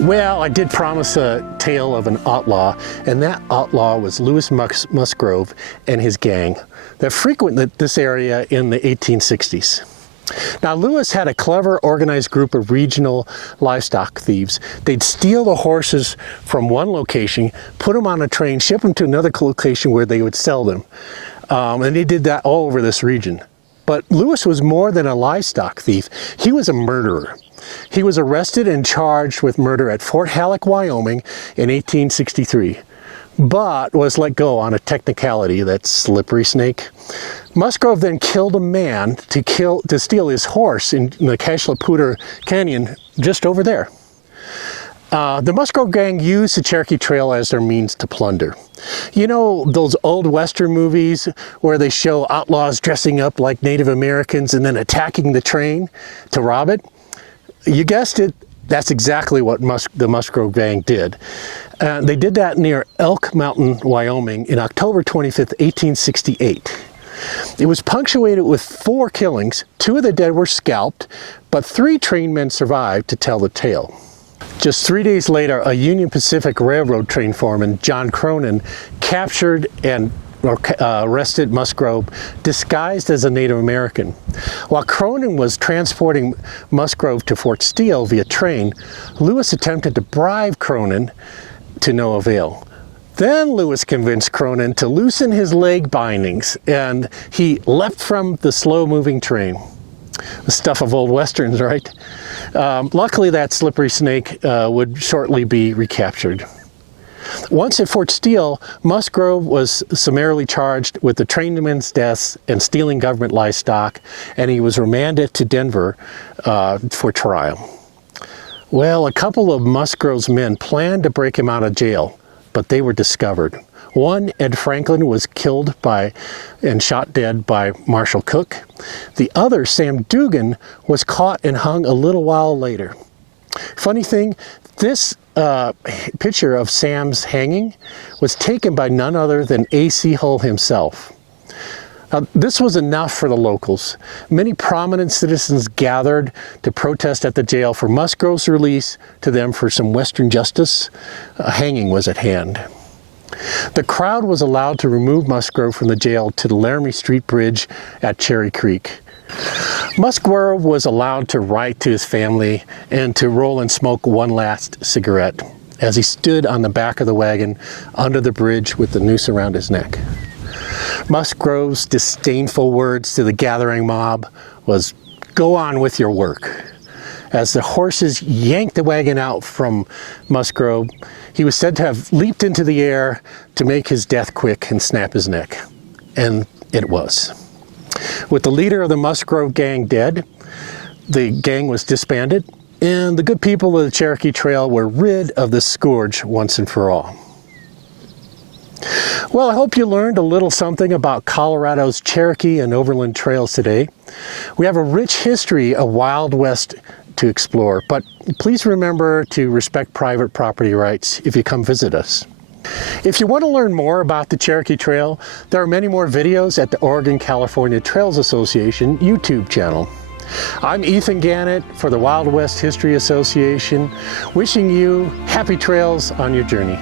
Well, I did promise a tale of an outlaw, and that outlaw was Lewis Musgrave and his gang that frequented this area in the 1860s. Now, Lewis had a clever, organized group of regional livestock thieves. They'd steal the horses from one location, put them on a train, ship them to another location where they would sell them. And they did that all over this region. But Lewis was more than a livestock thief. He was a murderer. He was arrested and charged with murder at Fort Halleck, Wyoming in 1863, but was let go on a technicality, that slippery snake. Musgrove then killed a man to steal his horse in the Cashlaputter Canyon just over there. The Musgrove gang used the Cherokee Trail as their means to plunder. You know those old Western movies where they show outlaws dressing up like Native Americans and then attacking the train to rob it? You guessed it, that's exactly what the Musgrove gang did. They did that near Elk Mountain, Wyoming in October 25th, 1868. It was punctuated with 4 killings. 2 of the dead were scalped, but 3 train men survived to tell the tale. Just 3 days later, a Union Pacific Railroad train foreman, John Cronin, captured and arrested Musgrove disguised as a Native American. While Cronin was transporting Musgrove to Fort Steele via train, Lewis attempted to bribe Cronin to no avail. Then Lewis convinced Cronin to loosen his leg bindings, and he leapt from the slow-moving train. The stuff of old westerns, right? Luckily, that slippery snake would shortly be recaptured. Once at Fort Steele, Musgrove was summarily charged with the trainmen's deaths and stealing government livestock, and he was remanded to Denver for trial. Well, a couple of Musgrove's men planned to break him out of jail, but they were discovered. One, Ed Franklin, was killed and shot dead by Marshall Cook. The other, Sam Dugan, was caught and hung a little while later. Funny thing, this picture of Sam's hanging was taken by none other than A.C. Hull himself. Now, this was enough for the locals. Many prominent citizens gathered to protest at the jail for Musgrove's release, to them for some Western justice. A hanging was at hand. The crowd was allowed to remove Musgrove from the jail to the Larimer Street Bridge at Cherry Creek. Musgrove was allowed to write to his family and to roll and smoke one last cigarette as he stood on the back of the wagon under the bridge with the noose around his neck. Musgrove's disdainful words to the gathering mob was, "Go on with your work." As the horses yanked the wagon out from Musgrove, he was said to have leaped into the air to make his death quick and snap his neck. And it was. With the leader of the Musgrove gang dead, the gang was disbanded, and the good people of the Cherokee Trail were rid of the scourge once and for all. Well, I hope you learned a little something about Colorado's Cherokee and Overland Trails today. We have a rich history of Wild West to explore, but please remember to respect private property rights if you come visit us. If you want to learn more about the Cherokee Trail, there are many more videos at the Oregon-California Trails Association YouTube channel. I'm Ethan Gannett for the Wild West History Association, wishing you happy trails on your journey.